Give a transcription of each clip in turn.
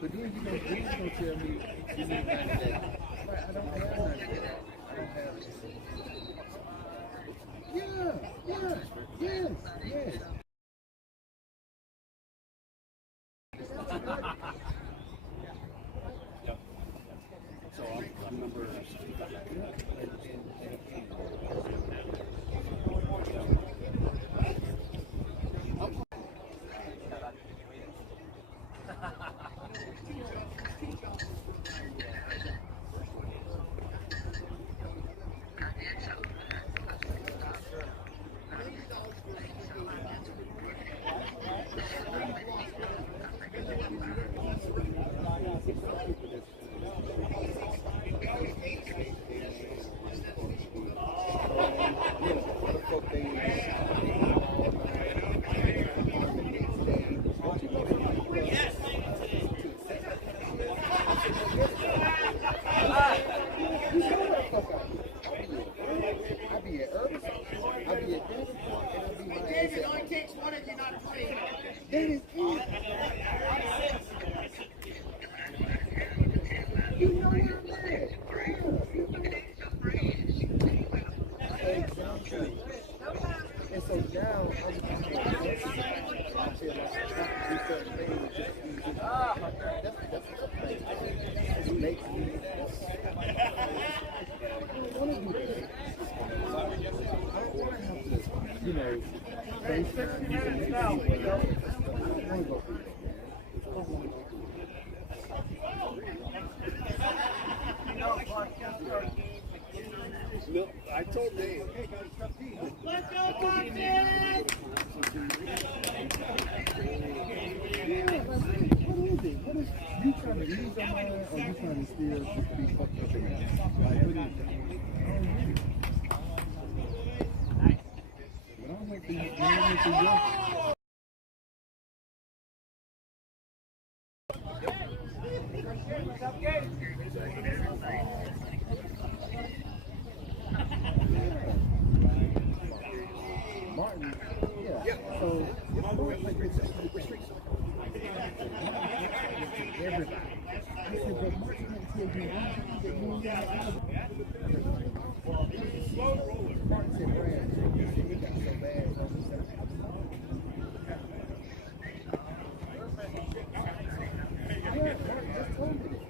But then you gonna tell me you need 90 days. Like, I don't have 90 days. I don't have it. Yeah, yes. So I'm number 65. I told Dave. Let's go, Foxes! You trying to ease your mind, or you trying to still just be fucked up again? Like, what is it? But I went through your... Martin, yeah. So, Martin, like, everybody. I said, but Martin had to tell you anything that you ain't got. Martin said, Brad, it got so bad. So he said, yeah, Martin just told me that.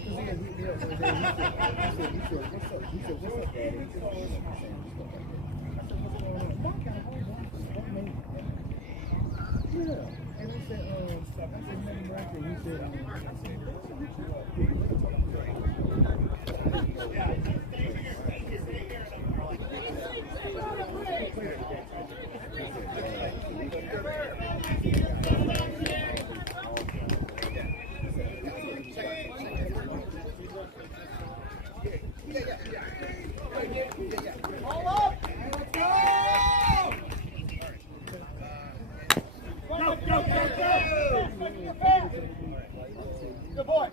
Because he had hit me up one day. He said, what's up? He said, what's up, Daddy? I said, what's going on? Yeah. And he said, I said, nothing right there. He said, Good boy.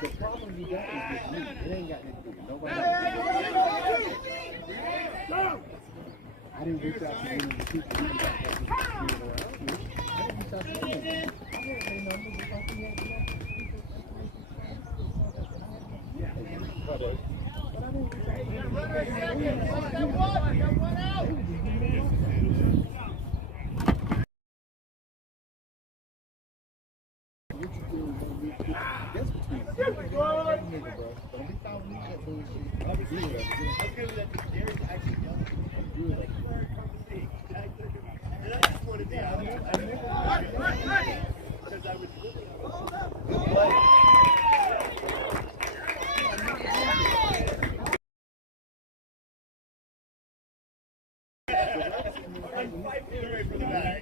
The problem you got is with you. It ain't got nothing to do with nobody. I didn't reach out to any of the people who got around me. I didn't reach out to any of them. I didn't say numbers if I can have enough but I didn't reach out to that's between you and that nigga, bro. Don't be following me that bullshit. I'm good at it. I'm good at it. Gary's actually young. I'm good at it. And I just wanted to because I was good play. I'm fighting away from the bag.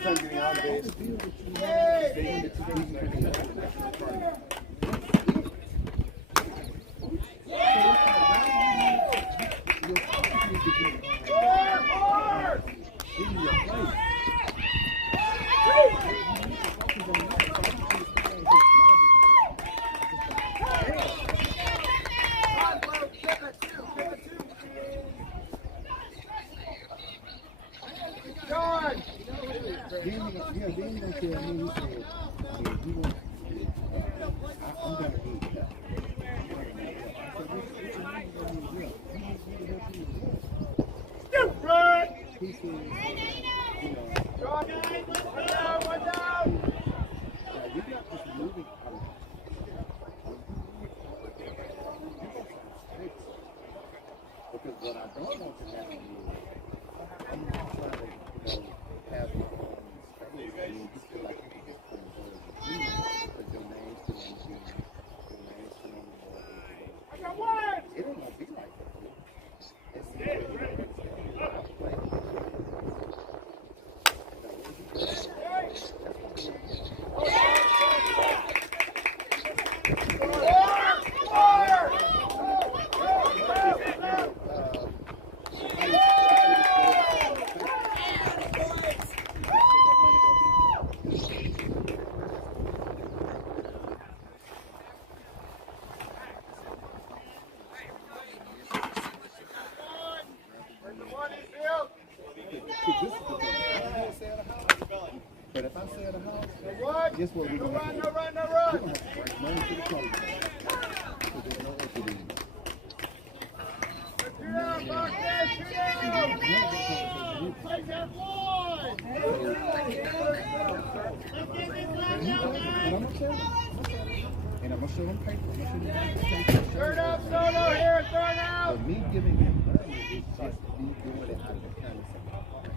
second time getting on base. Because what I don't want to happen is I'm not trying to, have my own space. I mean, you feel like you can just put in words with you, but your name's still on the team. Your name's still on the board. It ain't gonna be like that. It's the way you play. But if I say at a house, guess what we're going to do? We're going to have to bring money to the club. Because there's no equity. And I'm going to show him paper. Turn up, Soto here, turn up! But me giving him money is just me doing it out of the kindness of my heart.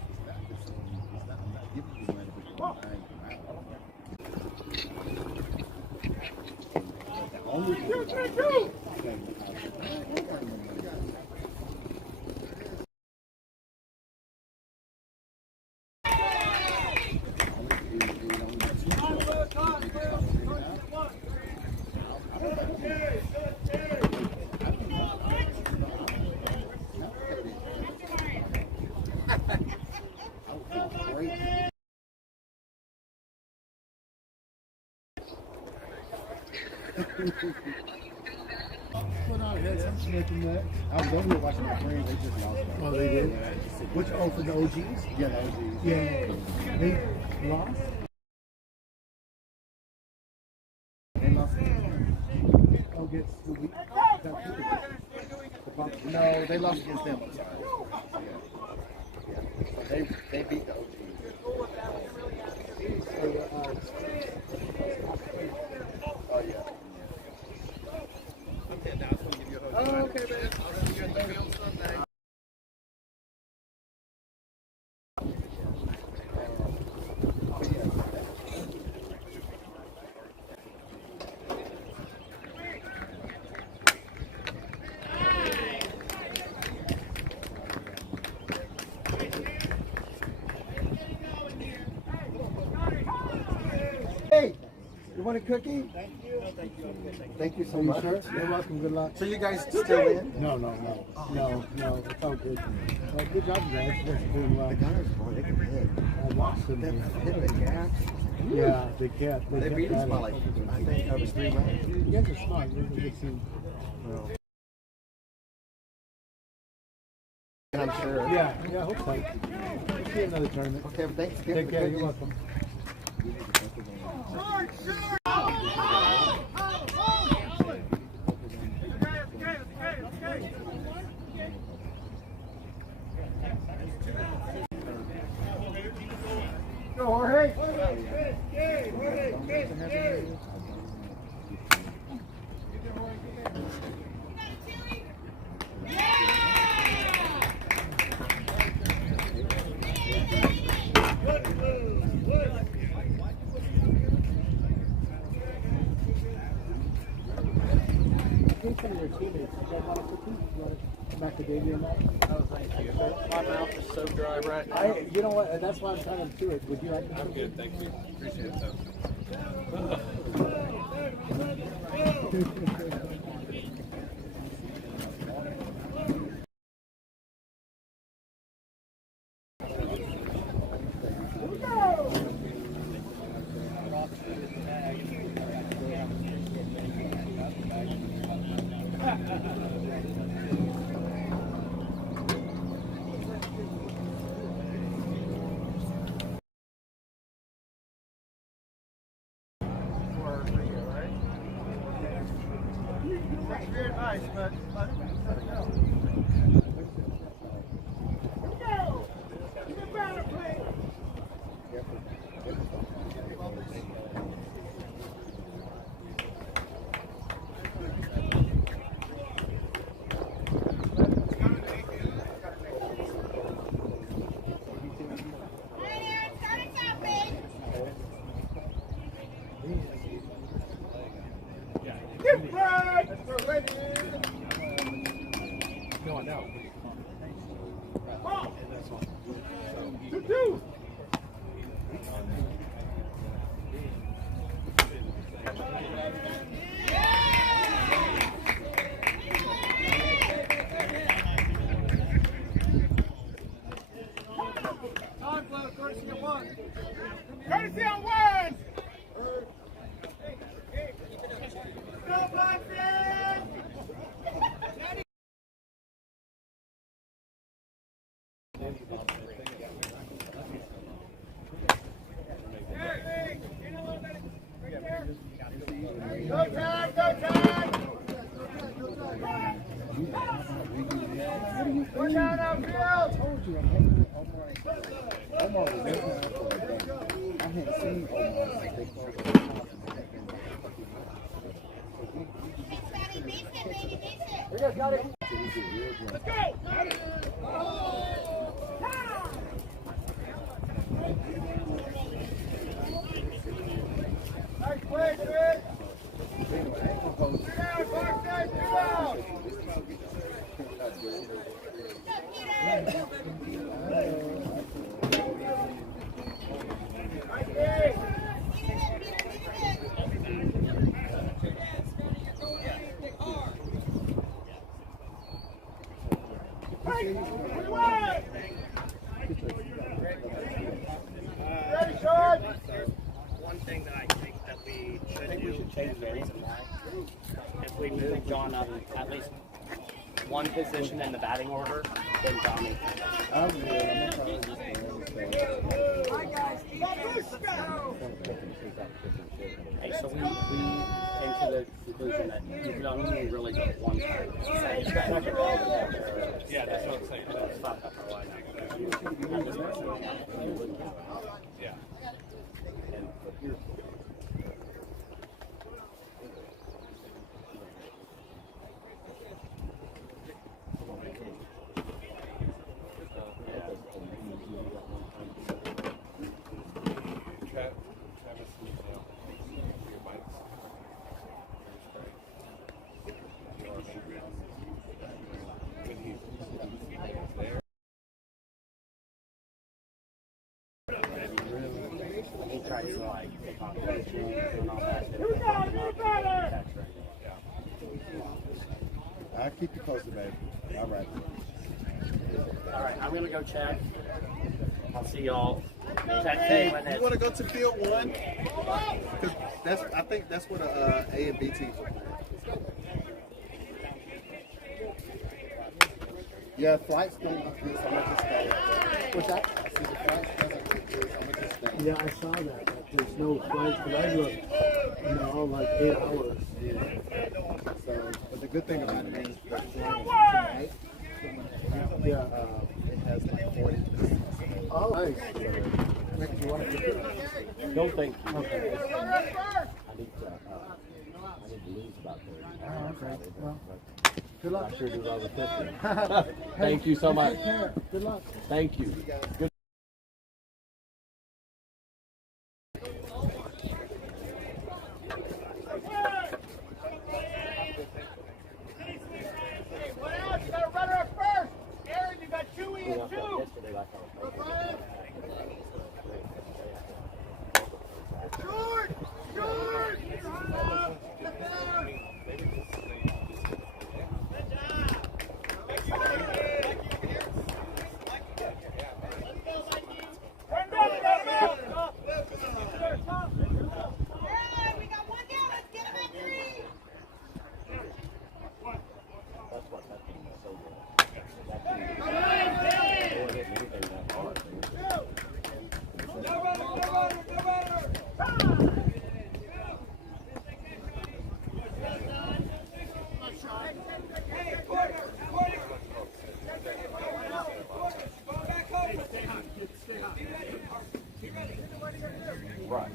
I'm not giving you money because I'm buying you out. The only thing Put on here, some smoking that. I was over here watching my friends, they just lost. Oh, they did? Which, oh, for the OGs? Yeah, the OGs. Yeah. They lost? They lost. Oh, against the week? No, they lost against them. I'm sorry. Yeah. They beat the OGs. Oh, yeah. Oh, okay, man. You're 30 on Sunday. Hey, you want a cookie? Thank you. Thank you so much. You're welcome. Good luck. So you guys still in? No. It's all good. Well, good job, guys. That's doing well. The guys, boy, they can hit. I watched them. They hit the gas. Yeah, they can't. They beat us by like, I think that was 3 rounds. You guys are smart. You're a good team. And I'm sure. Yeah, I hope so. See you another tournament. Okay, well, thanks. Take care. You're welcome. Go, Jorge. Some of your teammates, you guys want to compete? macadamia nut. Oh, thank you. My mouth is so dry right now. You know what? That's why I'm trying to do it. Would you like to? I'm good, thank you. Appreciate that. Thanks for your advice, but No, I know. courtesy on one. Go, Boxing! Go time, go time! Go down outfield! Omar was there for a day. I hadn't seen Omar since they closed the Let's go! Nice play, Chris! Two down, Boxing, two out! Nice game! Ready, Sean? One thing that I think that we should do, and the reason why, if we move John up at least one position in the batting order, then John makes it. I will. I'm gonna probably just Okay, so we came to the conclusion that you can only really go one time. Yeah, that's what I'm saying. Stop that for a while. Yeah. He tries to like take on and all that. I'll keep you posted, baby. All right. All right, I'm gonna go check. I'll see y'all. Check hey, You want to go to field one? Because I think that's what A and B teams are. Yeah, flights don't look good, so I'm gonna just stay. What's that? I see the flights doesn't look good, so I'm gonna just stay. Yeah, I saw that. There's no flights, but I do it, all like 8 hours. Yeah. So, but the good thing about it is tonight, Yeah. it has like 40%. Oh, nice. Rick, you want to pick it? No, thank you. Okay. I need to lose about 30. Oh, okay. Well, good luck. I sure do love the 50. Thank you so much. Take care. Good luck. Thank you. Good. What else? You got a runner up Right.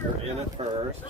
You're in it first.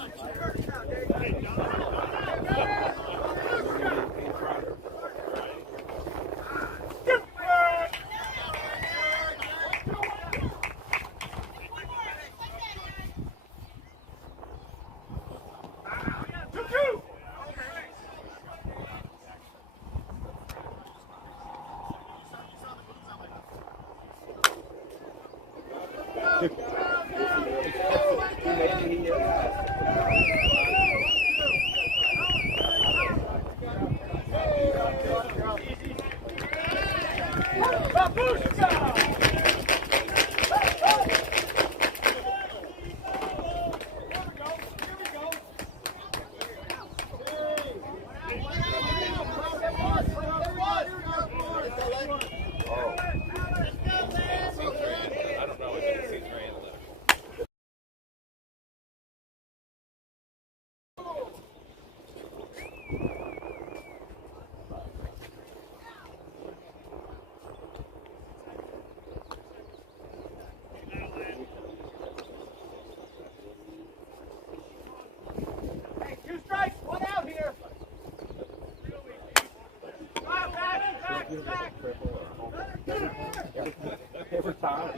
Every time,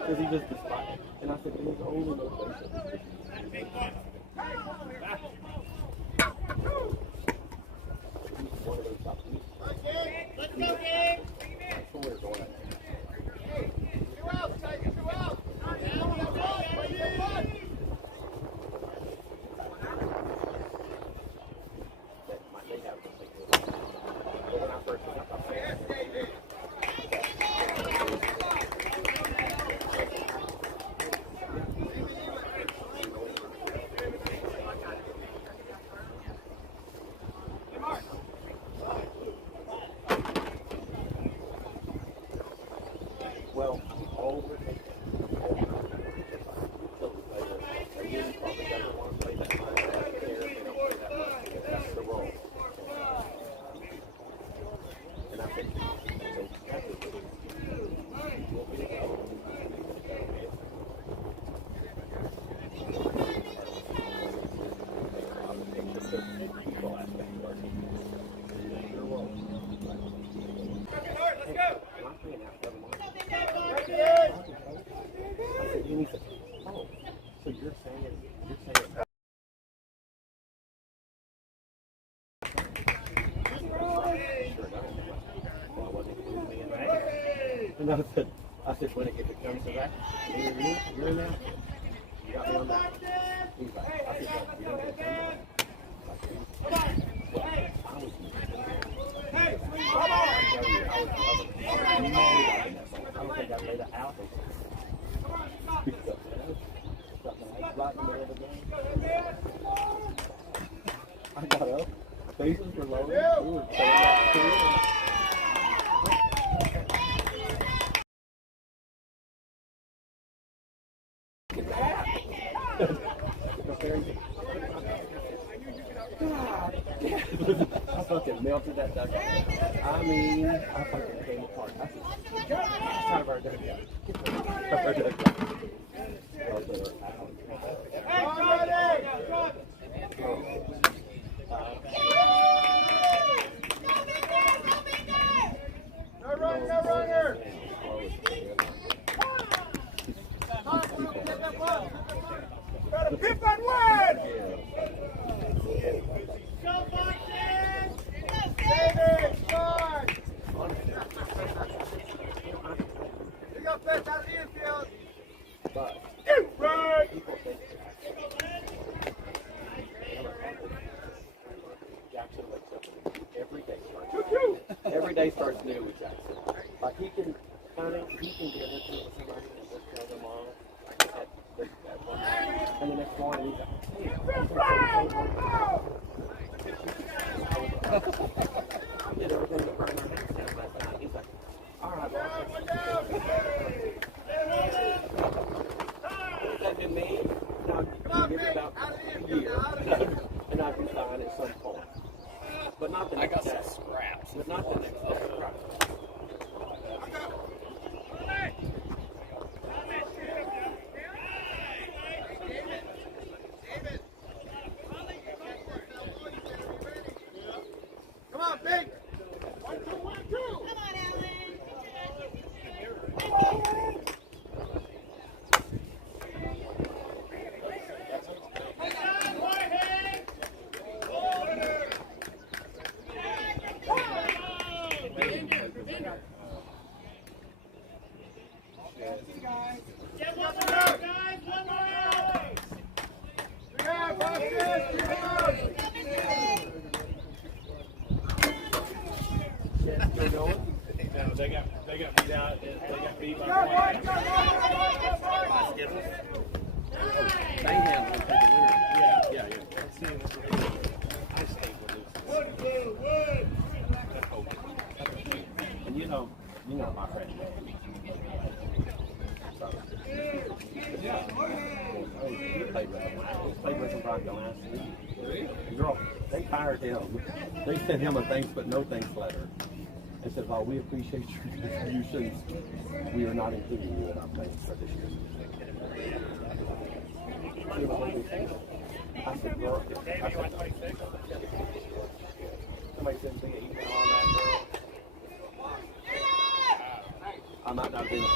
because he just despised. And I said, he's only motivation. One of those top teams. Let's go, gang! Somewhere going at Two out, Tiger, 2 out! that might they have something to do. But when I first went up, I said, well, all the way. Probably doesn't want to play that much. They don't play that much because that's the role. And I think so you're saying and I said, when it comes to that, you're in there, you got me on that. He's like, I said, well, you don't get to that. Well, I was I don't think I made it out. Right in the middle of the game. I got up, faces were low, we were playing that field. God damn. I fucking melted that duck. I mean, I fucking came apart. I said, last time our duck got. Our duck got. No runner! Got a pip on one! Go FoXXXes! Save it! Score! You got fish out of the infield! But Right! people think Jackson wakes up every day. Every day starts new with Jackson. Like he can get into it with somebody and just tell them all at one time. And the next morning he's like, I did everything but burn our hands down last night. He's like, all right, boss. What that been me? Now give it about a year. And I'd be fine at some point. But not the next day. Scraps. But not the next day. Right. Come on, big! 1, 2, 1, 2! Come on, Alan. Get one more out, guys! One more out! Yeah, FoXXXes! Keep it out! They're going. No, they got beat out. They got beat by By Skittles. Bayham will take the winner. Yeah. I stayed with this. And you know my friend. He played with him. He played with him probably last week. Girl, they fired him. They sent him a thanks but no thanks letter. They said, while we appreciate your contributions, we are not including you in our plans for this year. I said, girl, somebody sent me an email on that girl. I might not be in the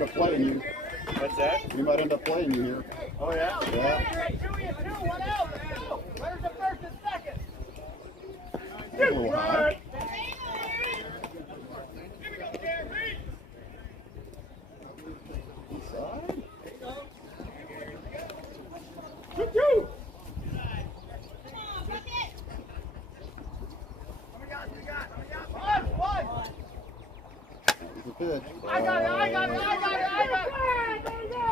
end up playing you. What's that? We might end up playing you here. Oh, yeah? Yeah. One out. Where's the first and second? A little high. Inside. It's a pitch. I got it. There you go.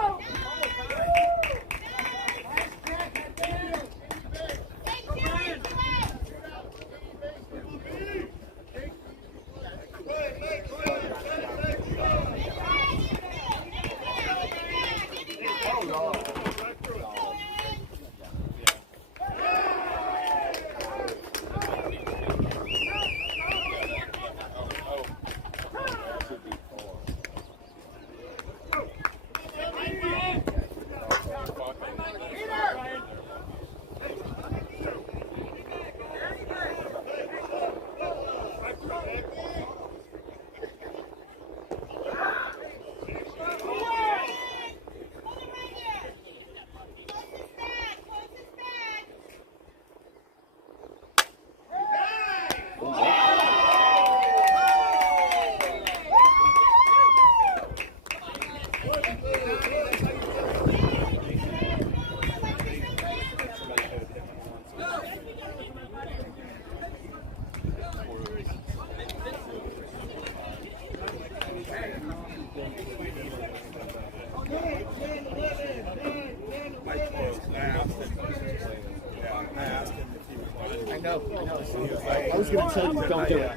I was going to tell you, don't do it.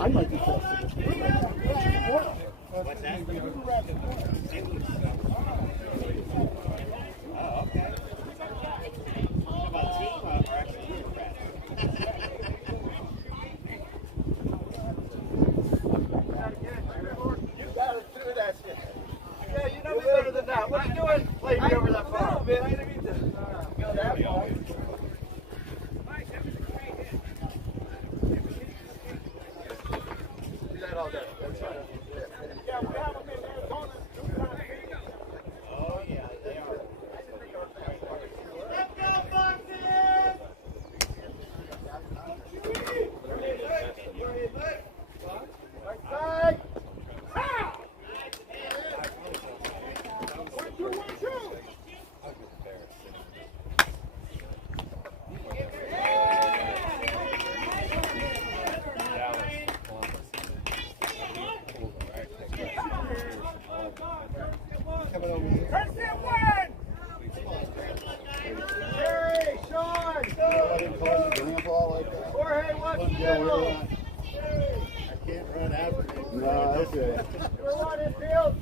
I might be tested. What's that? Oh, okay. How about team or actually you gotta do that shit. Yeah, you know me better than that. What are you doing? Play me over that far. No, man, I didn't mean to go that far. Do that all day. That's fine. Yeah, we have them in Arizona. Oh, yeah, they are. Let's go, Foxes! Right side. Ah! 1-2-1-2. Jerry, Sean, Jorge, watch the middle. I can't run after you. No, that's it. We're on in field.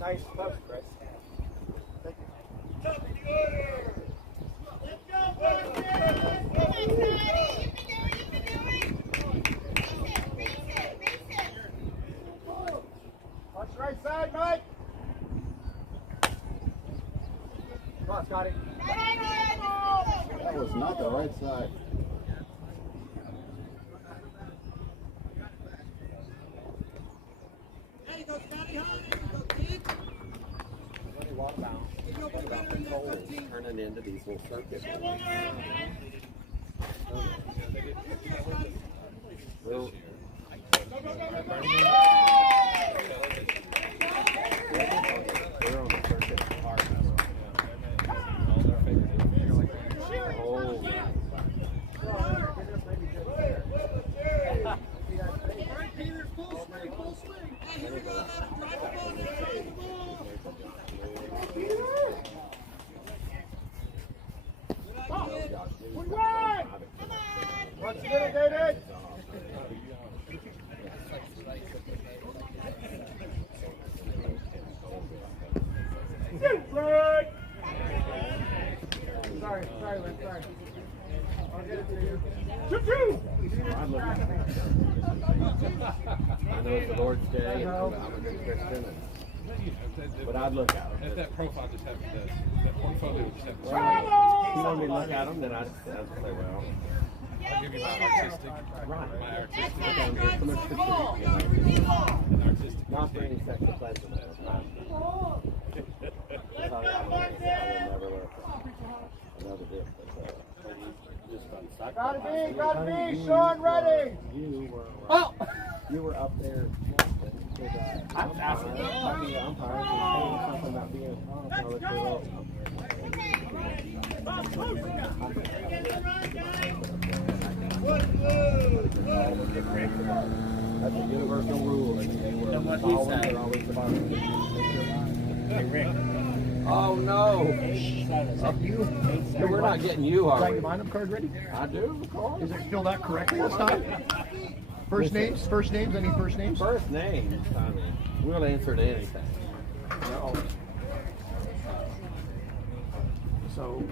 Nice post, Chris. Thank you. Let's go, watch the right side, Mike. Come on, let's Got it. That was not the right side. Turning into these little circuits. Well, they're on the circuit hard. What's good, David? Sorry, Lynn, sorry. I'll get it to you. I know it's the Lord's Day, and I'm a good Christian, but I'd look at them. That profile just have that portfolio just have If you want me to look at them, then I'd say, well, I'll give you my artistic. right. My artistic. I don't get so much pictures, you know. An artistic. Not for any sexual pleasure, though. I will never look at another dip, but just on side. Gotta be, Sean, ready! You were up there. I was asking the umpire if he was saying something about being That's a universal rule. And what he said. Hey, Rick. Oh no! You? We're not getting you, are we? Your lineup card ready? I do, of course. Is it filled out correctly this time? First names, any first names? First names. I mean, we'll answer to anything. No. So,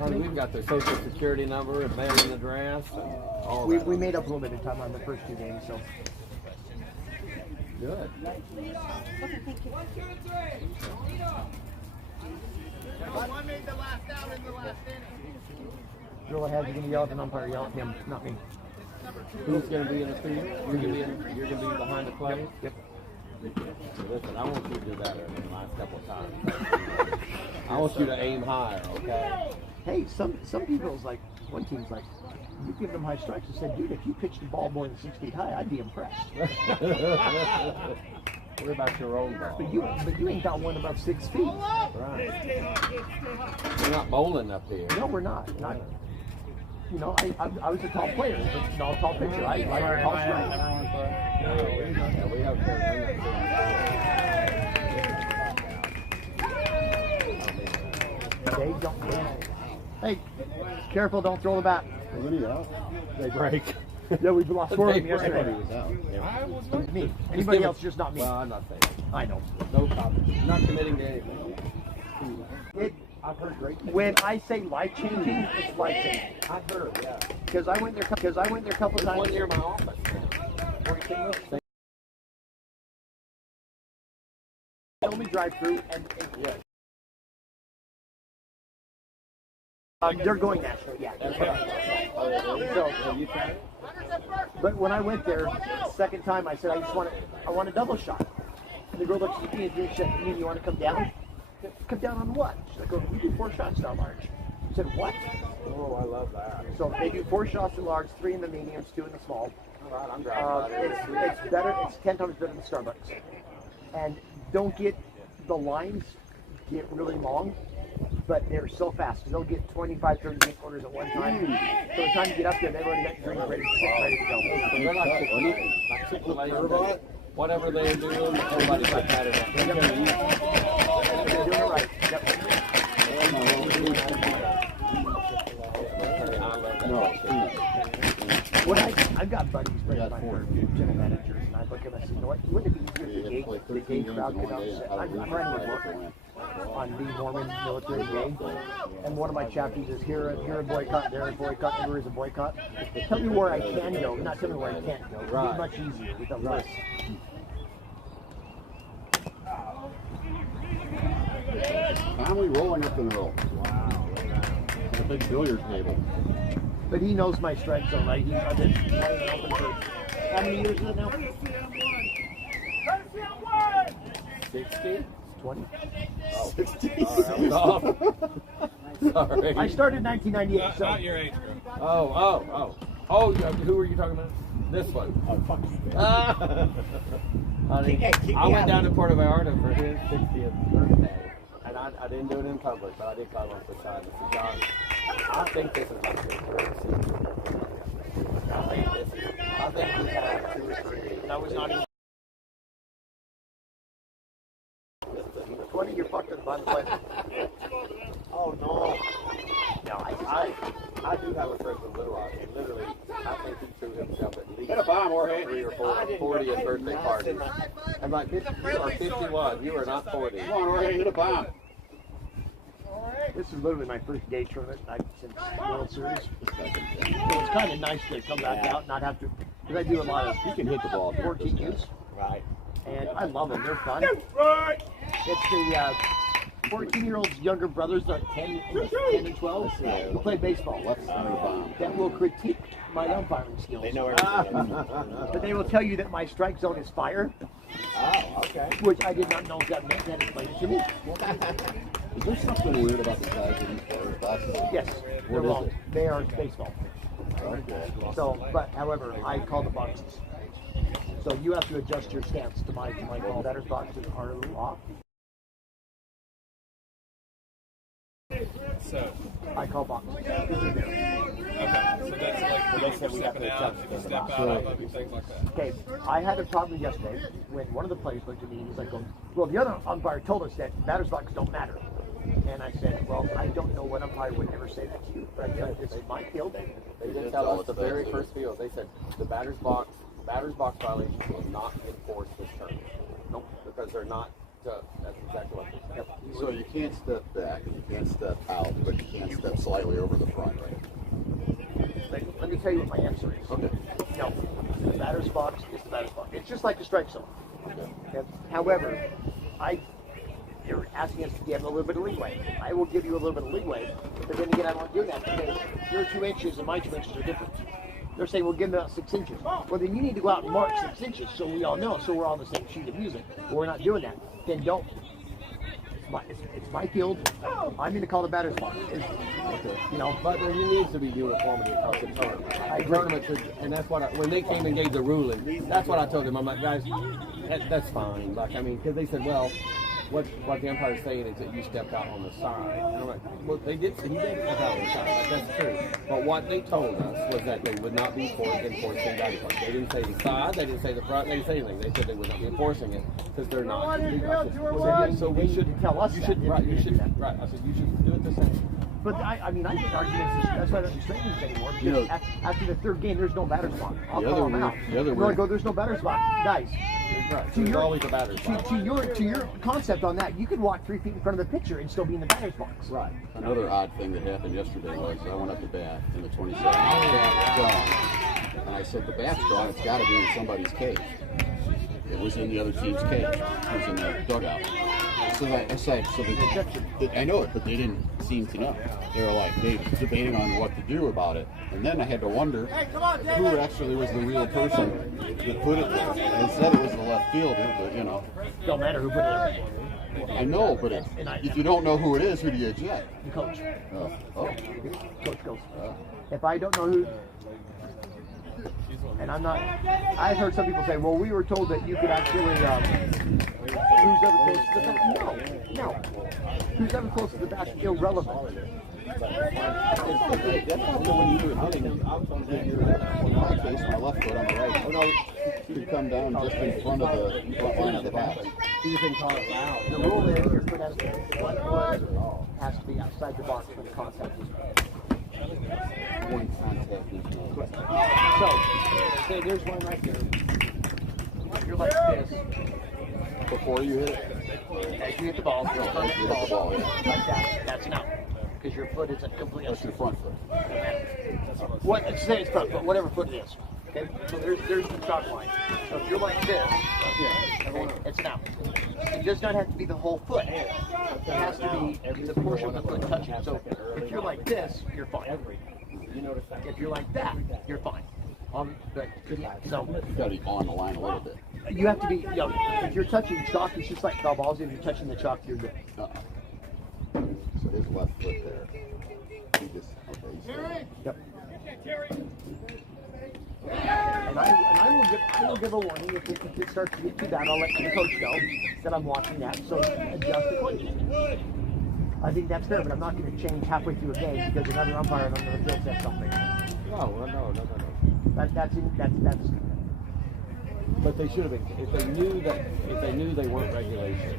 We've got their social security number and mailing address. And all that. we made up a little bit of time on the first two names, so. Good. One made the last out in the last inning. Joe has you gonna yell at an umpire, yell at him, not me. Who's going to be in the field? You're going to be behind the plate? Yep. Listen, I want you to do better than the last couple of times. I want you to aim higher, okay? Hey, some people's like, one team's like, you give them high strikes and said, dude, if you pitched the ball more than 6 feet high, I'd be impressed. What about your own ball? But you ain't got one above 6 feet. Right. We're not bowling up here. No, we're not. You know, I was a tall player, but not a tall pitcher. I like a tall strike. Yeah, we have They don't. Hey, careful! Don't throw the bat. They break. Yeah, we lost 4 of them They yesterday. break. Me. Anybody else, just not me. Well, I'm not saying. I know. No comment. Not committing to anything. I've heard great things. When I say life changing, it's life changing. I've heard, yeah. Because I went there a couple times. 1 year in my office. Tell me drive through and Yeah. they're going national. Yeah. That's right. So you tried it? But when I went there, second time, I said I want a double shot. And the girl looks at me and said, "You mean you want to come down? Come down on what?" She's like, "Oh, we do 4 shots down large." I said, "What?" Oh, I love that. So they do 4 shots in large, 3 in the mediums, 2 in the small. All right, I'm driving. It's better. It's 10 times better than Starbucks. And don't get the lines get really long, but they're so fast. They'll get 25, 30 orders at one time. So the time you get up there, they've already got drinks ready to go. They're like Chick-fil-A, whatever they're doing, everybody's like that. They're doing it right. Yep. When I've got buddies, friends of mine who are general managers, and I look at them and say, you know what, wouldn't it be easier if the gay crowd could upset? I'm running with work on the Mormon military gay, and one of my chapters is here a boycott, there a boycott, everywhere is a boycott. Tell me where I can go, not tell me where I can't go. It'd be much easier without this. Finally rolling up in the roll. It's a big billiard table. But he knows my strike zone, right? I've been playing open for how many years is it now? 60? 20. Oh. 60. Sorry. I started in 1998, so. Not your age group. Oh, yeah, who are you talking about? This one. Oh, fuck. Honey, I went down to Puerto Vallarta for his 60th birthday, and I didn't do it in public, but I did call him off the side. I said, John, I think this is my courtesy. I think we had 2 or 3. And I was not even 20, you're fucked in the butt. Oh no! No, I do have a friend from Little Rock, and literally, I think he threw himself at least Hit a bomb, Jorge. 3 or 4 40th birthday parties. I'm like, you are 51, you are not 40. Come on, Jorge, hit a bomb. This is literally my first day tournament since World Series. It's kind of nice to come back out and not have to, because I do a lot of, You can hit the ball. 14Us, Right. and I love them. They're fun. It's the 14-year-olds' younger brothers, like 10 and 12, who play baseball. Left center bomb. That will critique my umpiring skills. They know where But they will tell you that my strike zone is fire, Oh, okay. which I did not know that meant. That explained it to me. Is there something weird about the size of these glasses? Yes, they're What is long. it? They are baseball. Okay. So, but however, I call the boxes. So you have to adjust your stance to my call. Batter's boxes are off. So, I call boxes. okay. So that's like they said we have to stepping out, adjust if you the step box. out of them, things like that. Okay, I had a problem yesterday when one of the players looked at me and he's like, well, the other umpire told us that batter's boxes don't matter. And I said, well, I don't know what umpire would ever say that to you, but I tell you, this is my field. They did tell us the very first field. They said the batter's box violations will not enforce this term. Nope. Because they're not. That's exactly what they said. So you can't step back and you can't step out, but you can step slightly over the front, right? Let me tell you what my answer is. Okay. No, the batter's box is the batter's box. It's just like the strike zone. Okay. However, you're asking us to give a little bit of leeway. I will give you a little bit of leeway, but then again, I won't do that because your 2 inches and my 2 inches are different. They're saying, well, give them about 6 inches. Well, then you need to go out and mark 6 inches so we all know, so we're all on the same sheet of music. But we're not doing that. Then don't. It's my field. I'm going to call the batter's box. You know, But there needs to be uniformity across the tournament. And that's what when they came and gave the ruling, that's what I told them. I'm like, guys, that's fine. Like, I mean, because they said, well, what the umpire's saying is that you stepped out on the side. And I'm like, well, he did step out on the side. Like, that's true. But what they told us was that they would not be enforcing batting box. They didn't say the side, they didn't say the front, they didn't say anything. They said they would not be enforcing it because they're not. So we should tell us you that. should right. You should right. I said you should do it the same. but I mean, I think arguments is, that's why I don't do straightenings anymore. Because You know, after the 3rd game, there's no batter's box. I'll The call other them out. weird- the other We're going to weird- go, there's no batter's box. Guys, Right. to There's your, always a batter's box. to your concept on that, you could walk 3 feet in front of the pitcher and still be in the batter's box. Right. Another odd thing that happened yesterday was I went up to bat in the 27th. And I said, the bat's gone, it's got to be in somebody's cage. It was in the other team's cage. It was in the dugout. So I said, I know it, but they didn't seem to know. They were like, they debating on what to do about it. And then I had to wonder who actually was the real person that put it there. And they said it was the left fielder, but you know. Don't matter who put it there. I know, but if you don't know who it is, who do you eject? The coach. Oh. Coach goes. If I don't know who, and I'm not, I've heard some people say, well, we were told that you could actually, who's ever close to the bat? No. Who's ever close to the bat is irrelevant. That's also when you do it hitting. In my case, my left foot on the right. Oh no, could come down just in front of the front line of the bat. You can call it loud. The rule is your foot has to be outside the box for the contact. One contact is no. So, say there's one right there. You're like this. Before you hit it? As you hit the ball, you're As you hit the ball, yeah. like that. That's an out. Because your foot is completely That's your front foot. What? Say it's front foot, whatever foot it is. Okay? So there's the chalk line. So if you're like this, it's an out. It does not have to be the whole foot. It has to be the portion of the foot touching. So if you're like this, you're fine. If you're like that, you're fine. But so You got to be on the line a little bit. you have to be, if you're touching chalk, it's just like golf balls. If you're touching the chalk, you're good. So his left foot there. He just, okay. Yep. And I will give a warning if it starts to get too bad. I'll let the coach know that I'm watching that. So adjust accordingly. I think that's fair, but I'm not going to change halfway through a game because another umpire on the field said something. No. That's. But they should have been. If they knew they weren't regulation,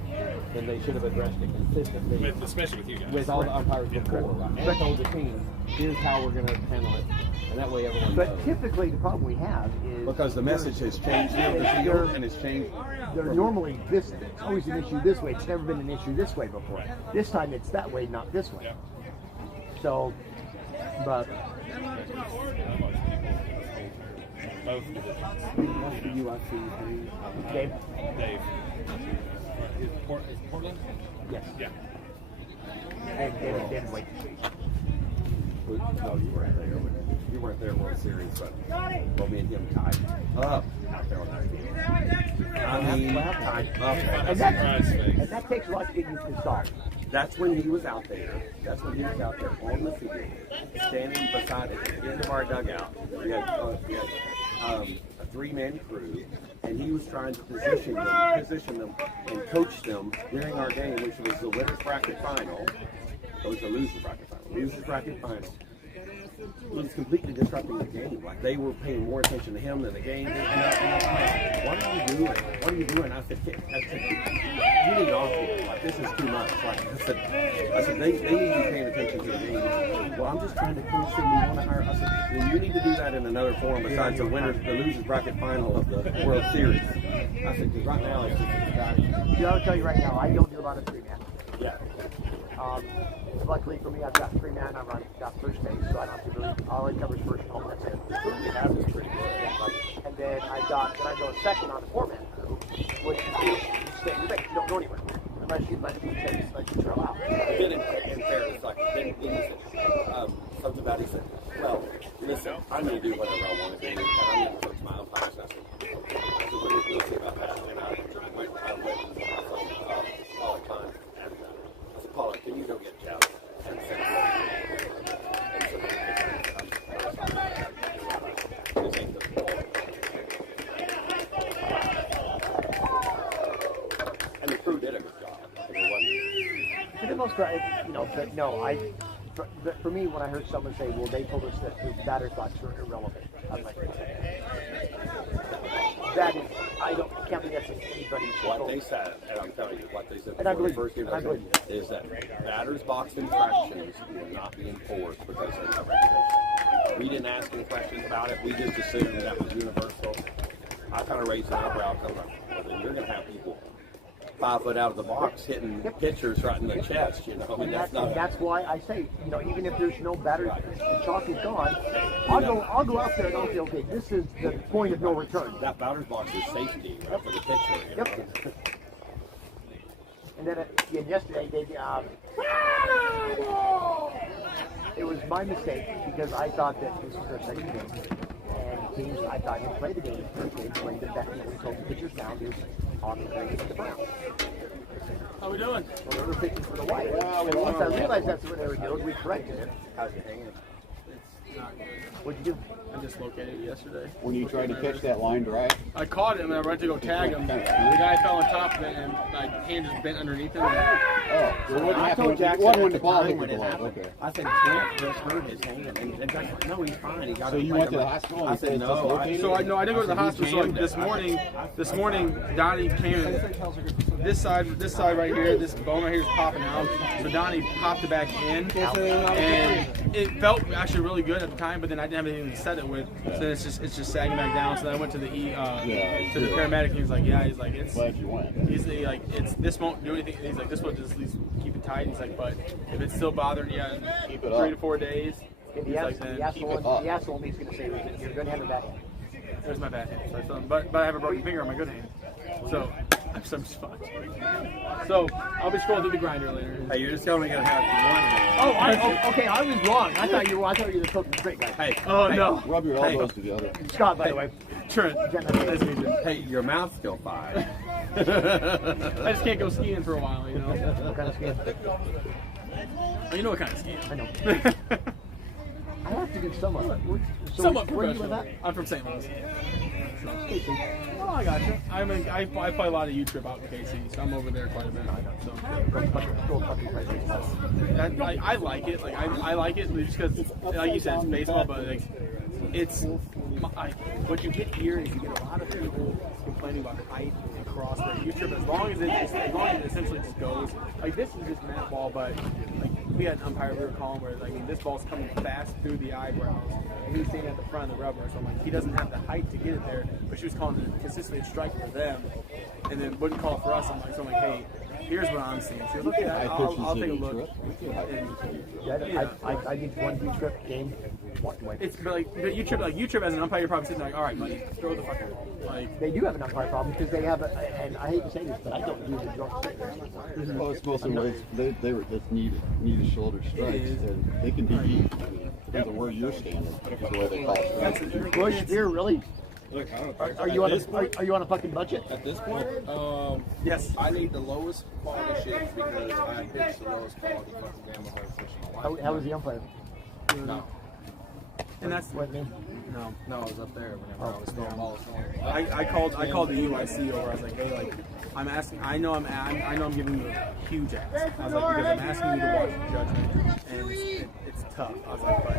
then they should have addressed it consistently. Especially with you guys. With all the umpires before, and told the team, here's how we're going to handle it, and that way everyone knows. But typically, the problem we have is Because the message has changed field to field, and it's changed. they're normally this. It's always an issue this way. It's never been an issue this way before. This time it's that way, not this way. So, but Both What's the UIC? Dave, Dave. Is Portland? yes, Yeah. and David Wake. No, you weren't there. You weren't there World Series, but well, me and him tied up out there on that game. I mean, And that takes a lot to get used to soccer. that's when he was out there. That's when he was out there on the field, standing beside at the end of our dugout. We had a three-man crew, and he was trying to position them, and coach them during our game, which was the winners bracket final. It was the losers bracket final. Losers bracket final. He was completely disrupting the game. Like they were paying more attention to him than the game. And I'm like, what are you doing? What are you doing? I said, you need off here. Like this is too much. Like I said, they need to be paying attention to the game. Well, I'm just trying to coach them. We want to hire. I said, well, you need to do that in another form besides the losers bracket final of the World Series. I said, because right now it's just I'll tell you right now, I don't do a lot of three-man. yeah. Luckily for me, I've got three-man. I'm on got first base, so I don't have to really. All I cover is first and home. That's it. That was pretty good. And then I go second on the four-man crew, which is stay in the base. You don't go anywhere unless you let you throw out. Then in fairness, like then he said something about he said, well, listen, I'm going to do whatever I want to do, and I'm going to coach my umpires. And I said, what do you say about that? And I went all the time. And I said, Paula, can you go get Jeff and send and the crew did a good job. For the most part, but no, but for me, when I heard someone say, well, they told us that the batter clocks were irrelevant, I'm like, that is, can't believe that's anybody's What they said, and I'm telling you, what they said And I before the believe first game it. I believe it. is that batters box infractions will not be enforced because there's no regulation. We didn't ask any questions about it. We just assumed that was universal. I kind of raised an eyebrow because well, then you're going to have people 5 foot out of the box hitting pitchers right in the chest, you know. I mean, that's why I say, even if there's no batter, the chalk is gone. I'll go out there and I'll say, okay, this is the point of no return. that batter's box is safety right, for the pitcher. You know? Yep. And then again, yesterday they it was my mistake because I thought that this was their second game, and teams I thought had played the game first. They played them back, and we told the pitchers down. He was on the grade of the Browns. How we doing? Well, they were pitching for the White. And once I realized that's what they were doing, we corrected it. How's your hand? What'd you do? I dislocated it yesterday. When you tried to catch that line drive, I caught him and I went to go tag him. The guy fell on top of it and my hand just bent underneath him. I told Jackson one when at the ball hit when the it glove. happened. Okay. I said, Clint just hurt his hand. And Jack's like, no, he's fine. He got So it you right. went to I'm the like- hospital I and said, said no. dislocated? So I didn't go to the hospital. So like this morning, Donnie came in. This side right here, this bone right here is popping out. So Donnie popped it back in, and it felt actually really good at the time. But then I didn't have anything to set it with, so it's just sagging back down. So then I went to the to the paramedic, and he's like, it's. glad you went. He's like, this won't do anything. He's like, this will just at least keep it tight. He's like, but if it's still bothering you in Keep it 3 to up. 4 days, And he's like, then the asshole in me is going to say, you're going to have a bad hand. there's my bad hand. But I have a broken finger on my good hand. So So I'm just fucked. So I'll be scrolling through the grinder later. Hey, you're just only gonna have one hand. Oh, okay, I was wrong. I thought you were the token straight guy. Hey, Oh no. Rub your elbows together. Scott, by the way. Trent. Nice to meet you. hey, your mouth's still fine. I just can't go skiing for a while, you know. What kind of skin? Oh, you know what kind of skiing? I know. I have to do somewhat. So Somewhat where do you live professional. at? I'm from St. Louis. Casey. Oh, I got you. I play a lot of U-Trip out in KC, so I'm over there quite a bit. So Go fucking play baseball. I like it. Like I like it just because, like you said, it's baseball, but like it's what you get here is you get a lot of people complaining about height and crossbar U-Trip. As long as it essentially just goes. Like this is just mat ball, but like we had an umpire we were calling where I mean this ball's coming fast through the eyebrows, and he's standing at the front of the rubber. So I'm like, he doesn't have the height to get it there, but she was calling it consistently a strike for them, and then wouldn't call it for us. I'm like, hey, here's what I'm seeing. She goes, okay, I'll take a look. I did one U-Trip game. Walked away. It's but U-Trip as an umpire, you're probably sitting there like, all right, buddy, throw the fucking ball. Like They do have an umpire problem because they have, and I hate to say this, but I don't do the joint statements. Well, it's mostly ways they were just knee to shoulder strikes, and they can be deep. Depends on where you're standing. Is the way they call strikes. Bush, you're really? Look, I don't Are you on are you on a fucking budget? At this point, yes. I need the lowest quality shit because I pitched the lowest quality fucking damn I've ever fished in my life. How was the umpire? No. And that's What me? no. No, I was up there whenever I was throwing balls. I called the UIC over. I was like, hey, like, I'm asking. I know I'm giving you a huge ask. I was like, because I'm asking you to watch the judgment, and it's tough. I was like, but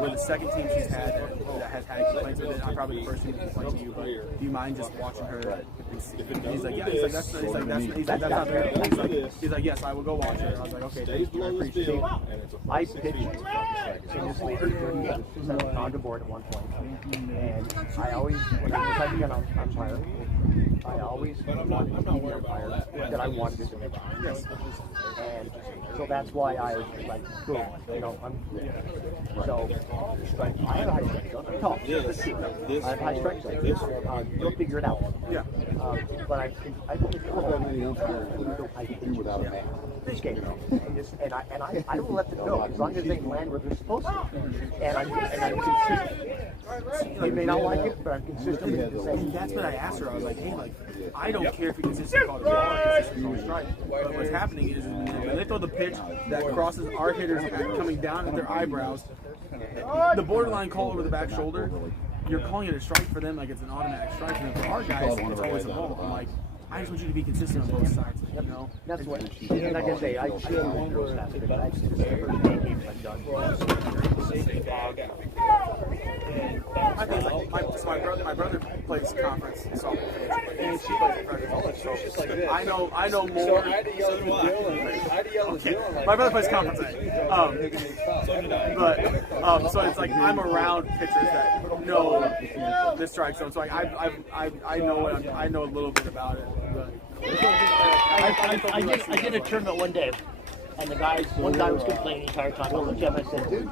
we're the second team she's had that has had complaints with it. I'm probably the first team to complain to you, but do you mind just watching her? He's like, yeah. He's like, that's not fair. He's like, yes, I will go watch her. I was like, okay, thank you. I appreciate it. I pitched in this league on the board at one point, and I always, when I was having an umpire, I always wanted to be the umpire that I wanted to pitch. Yes. And so that's why I was like, boom, you know, so I have a high strike zone. I'm tall. I have high strike zone. You'll figure it out. Yeah. But I How many umpires could do without a man? this game, and I will let them go as long as they land where they're supposed to. And I'm consistent. You may not like it, but I'm consistent with the same. And that's what I asked her. I was like, hey, like, I don't care if you consistently call it a ball or consistently call it a strike. But what's happening is when they throw the pitch that crosses our hitters coming down at their eyebrows, the borderline call over the back shoulder, you're calling it a strike for them like it's an automatic strike. And for our guys, it's always a ball. I'm like, I just want you to be consistent on both sides, you know? That's what, and like I say, I should have one girl stats, but that's just the first games I've done. I think it's like my brother plays conference softball, and she plays in college, so I know more. Okay. My brother plays conference but so it's like I'm around pitchers that know the strike zone, so like I know a little bit about it. But I did a tournament one day, and one guy was complaining the entire time. I looked at him and I said, dude,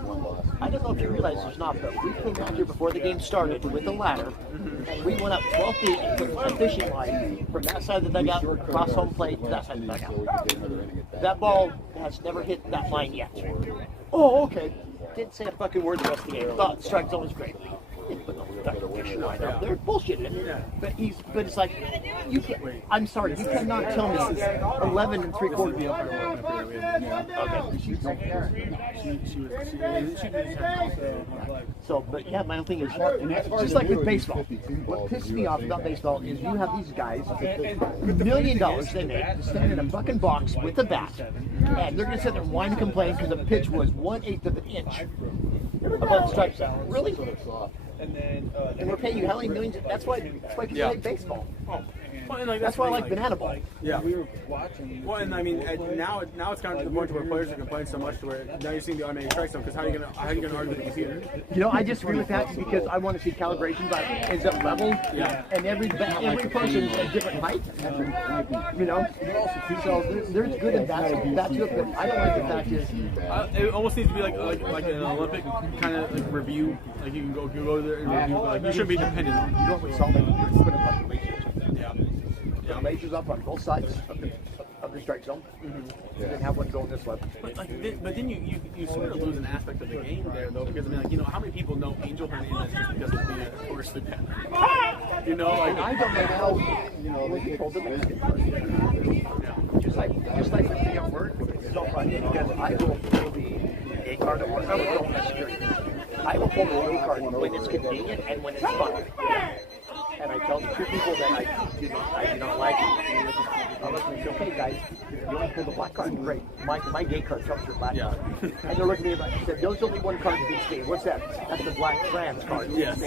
I don't know if you realize there's not, but we came out here before the game started with a ladder, and we went up 12 feet and put a fishing line from that side of the dugout across home plate to that side of the dugout. That ball has never hit that line yet. Oh, okay. Didn't say a fucking word the rest of the game. Thought the strike zone was great. Put the fucking fishing line up there. Bullshitting it. But it's like, you can't, I'm sorry, you cannot tell me 11 3/4. So, but yeah, my own thing is, just like with baseball, what pisses me off about baseball is you have these guys, $1 million they make, to stand in a fucking box with a bat, and they're going to sit there and whine and complain because the pitch was 1/8 of an inch above the strike zone. Really? And we're paying you how many millions? That's why people like baseball. Well, and like, That's why I like banana ball. Yeah. Well, and I mean, now it's gotten to the point where players are complaining so much to where now you're seeing the automated strike zone because how are you gonna argue with the computer? You know, I disagree with that because I want to see calibration, but is it level? Yeah. And every person's a different height. You know, so there's good and bad to it, but I don't like the fact is. It almost needs to be like an Olympic kind of like review. Like you can go there and review. Like you shouldn't be dependent on. You don't resolve it. You put a bunch of research. Yeah. bleachers up on both sides of the strike zone, and then have one go in this way. But then you sort of lose an aspect of the game there, though, because I mean, like, you know, how many people know Angel Hernandez just because of being a horse sleep pattern? You know, like I don't know how, when people do Mexican cards. Just like the thing at work, it's all funny because I will pull the A card at work. I will pull the A card when it's convenient and when it's fun. And I tell the two people that I do not like it. I'm looking and say, okay, guys, you want to pull the black card? Great. My gay card comes with black card. And they're looking at me like, I said, there's only one card in each game. What's that? That's the black trans card. Yes.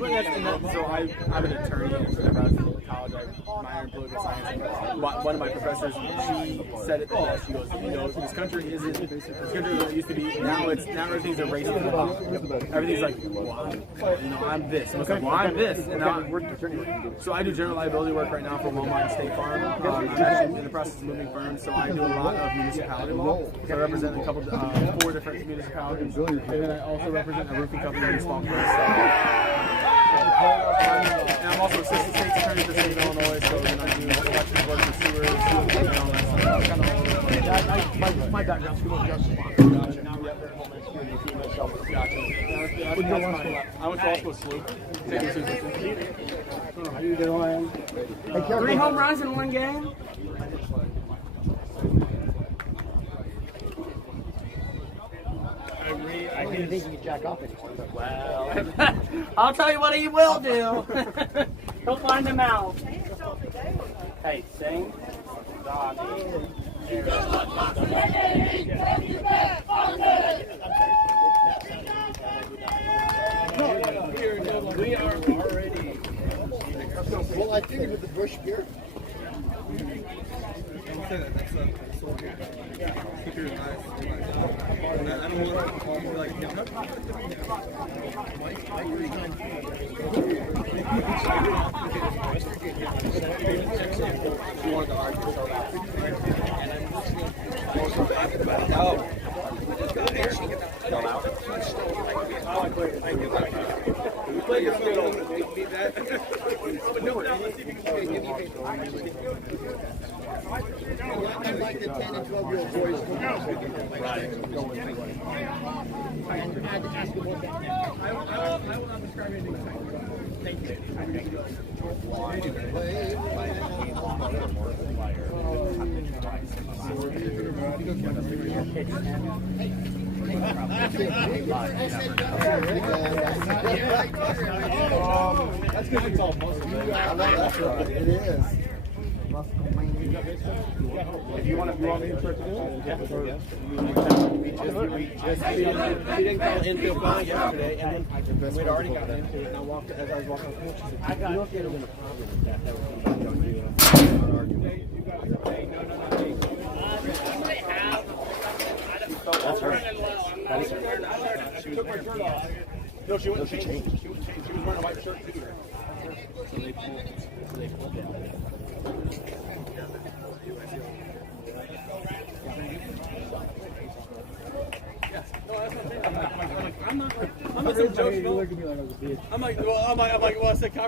So I'm an attorney, and when I was in college, I minored in political science. One of my professors, she said it the best. She goes, you know, this country isn't this country that it used to be. Now everything's a race to the bottom. Everything's like, well, I'm this. And it's like, well, I'm this. And so I do general liability work right now for Walmart and State Farm. I'm actually in the process of moving firms, so I do a lot of municipality law. So I represent a couple, 4 different municipalities, and then I also represent a roofing company in small business. And I'm also assistant state's attorney for the state of Illinois, so then I do election work for sewers, and all that stuff. Kind of all over the place. My background's criminal justice law. Gotcha. Now we're Homeland Security, myself. Gotcha. That's fine. I went to law school at SLU. How you doing? Hey, 3 home runs in one game? I didn't think you could jack off anymore, but Well, I'll tell you what he will do. He'll find him out. Hey, sing. We are already. Well, I figured with the Bush beer. I like the 10 and 12-year-old boys. Right. And I had to ask you what that meant. I will not describe anything. Thank you. That's because it's all muscle, man. I know that's right. It is. If you want me to start to do it? She didn't call infield flying yesterday, and then we'd already gotten into it. And I walked as I was walking up, she said, "I got it. Get in a problem with that. That was that's her. That is her. She took her shirt off. No, she wouldn't change. She wouldn't change. She was wearing a white shirt too. So they pulled it. I'm not saying jokes, no. I'm like, well, I said